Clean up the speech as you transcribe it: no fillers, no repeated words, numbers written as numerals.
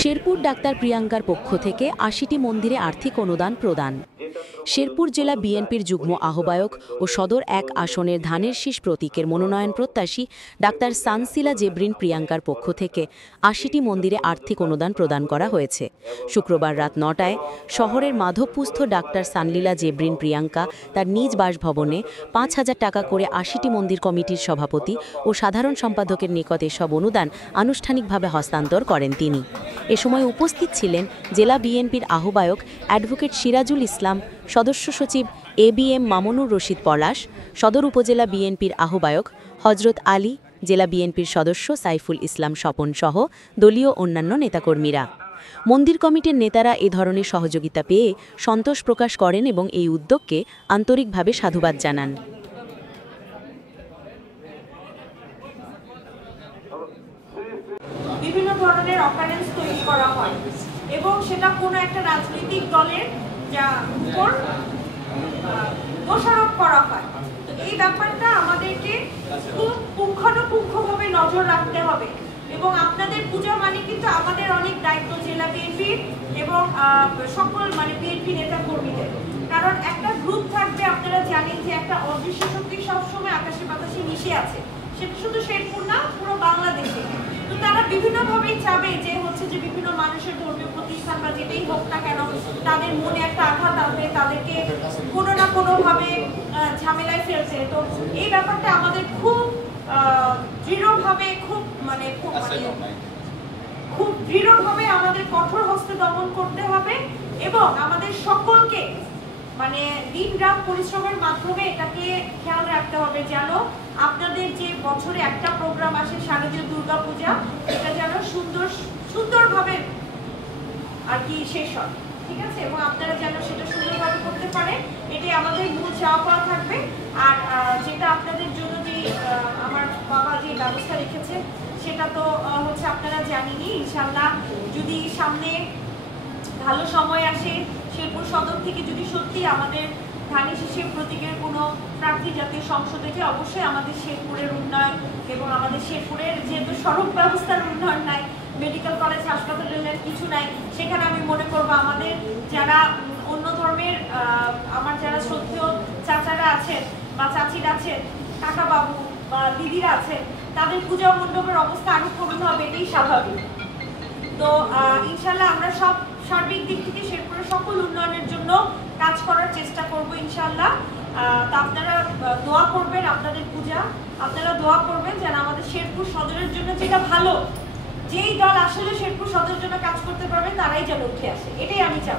Sherpur doctor প্রিয়াঙ্কার পক্ষ থেকে ৮০টি মন্দিরে আর্থিক অনুদান প্রদান। শেরপুর জেলা বিএনপির যুগ্ম আহ্বায়ক ও সদর ১ আসনের ধানের শীষ প্রতীকের মনোনয়ন প্রত্যাশী ডাক্তার সানসিলা জেবরিন প্রিয়াঙ্কার পক্ষ থেকে ৮০টি মন্দিরে আর্থিক অনুদান প্রদান করা হয়েছে। শুক্রবার রাত ৯টায় শহরের মাধবপুস্থ ডাক্তার সানলিলা জেবরিন প্রিয়াঙ্কা তার নিজ বাসভবনে ৫,০০০ টাকা করে ৮০টি মন্দির কমিটির সভাপতি ও সাধারণ সম্পাদকের নিকট এসব অনুদান আনুষ্ঠানিকভাবে হস্তান্তর করেন তিনি। এ সময় উপস্থিত ছিলেন জেলা বিএনপির আহ্বায়ক অ্যাডভোকেট সিরাজুল ইসলাম, সদস্য সচিব ABM মামুনুর রশিদ পলাশ, সদর উপজেলা বিএনপির আহ্বায়ক হজরত আলী, জেলা বিএনপির সদস্য সাইফুল ইসলাম স্বপন সহ দলীয় অন্যান্য নেতাকর্মীরা। মন্দির কমিটির নেতারা এ ধরনের সহযোগিতা পেয়ে সন্তোষ প্রকাশ করেন এবং এই উদ্যোগকে আন্তরিকভাবে সাধুবাদ জানান। বিভিন্ন ধরনের অকারেন্স তৈরি করা হয় এবং সেটা কোনো একটা রাজনৈতিক দলের উপর দোষারোপ করা হয়। তো এই ব্যাপারটা আমাদেরকে খুব পুঙ্খানুপুঙ্খভাবে নজর রাখতে হবে এবং আপনাদের পূজা মানে কিন্তু আমাদের অনেক দায়িত্ব জেলা বিএনপির এবং সকল বিএনপি নেতা কর্মীদের। কারণ একটা গ্রুপ থাকবে, আপনারা জানেন যে একটা অদৃশ্য শক্তি সবসময় আকাশে বাতাসে মিশে আছে, সেটা শুধু শেরপুর না, পুরো বাংলাদেশে। তো তারা বিভিন্নভাবেই চাবে যে বিভিন্ন মানুষের ধর্মীয় প্রতিষ্ঠান বা যেটাই হোক না কেন তাদের মনে একটা আঘাত আসবে, তাদেরকে কোনো না কোনোভাবে ঝামেলায় ফেলছে। তো এই ব্যাপারটা আমাদের খুব দৃঢ়ভাবে খুব দৃঢ়ভাবে আমাদের কঠোর হস্তে দমন করতে হবে এবং আমাদের সকলকে দিন রাত পরিশ্রমের মাধ্যমে এটাকে খেয়াল রাখতে হবে যেন আপনাদের যে বছরে একটা প্রোগ্রাম আসে শারদীয় দুর্গা পূজা, এটা যেন সুন্দরভাবে শেষ হয়, ঠিক আছে, এবং আপনারা যেন সেটা সুন্দরভাবে করতে পারেন, এটাই আমাদের মূল চাওয়া পাওয়া থাকবে। আর যেটা আপনাদের জন্য যে আমার বাবা যে ব্যবস্থা রেখেছে সেটা তো আপনারা জানেনই। ইনশাআল্লাহ যদি সামনে ভালো সময় আসে, শেরপুর সদর থেকে যদি সত্যি আমাদের ধানের শীষের প্রতীকের কোনো প্রার্থী জাতীয় সংসদে যে অবশ্যই আমাদের শেরপুরের উন্নয়ন এবং আমাদের শেরপুরের যেহেতু সড়ক ব্যবস্থার উন্নয়ন নাই, মেডিকেল কলেজ হাসপাতালের কিছু নাই, সেখানে আমি মনে করবো আমাদের যারা অন্য ধর্মের আমার যারা শ্রদ্ধেয় চাচারা আছেন বা চাচিরা আছেন, কাকা বাবু বা দিদিরা আছেন, তাদের পূজা মণ্ডপের অবস্থা আরো কমে হবে, এটাই স্বাভাবিক। তো ইনশাল্লাহ আমরা সব সার্বিক দিক থেকে শেরপুরের সকল উন্নয়নের জন্য কাজ করার চেষ্টা করব ইনশাল্লাহ। তা আপনারা দোয়া করবেন, আপনাদের পূজা আপনারা দোয়া করবেন যেন আমাদের শেরপুর সদরের জন্য যেটা ভালো, যেই দল আসলে শেরপুর সদরের জন্য কাজ করতে পারবে তারাই যেন উঠে আসে, এটাই আমি চাই।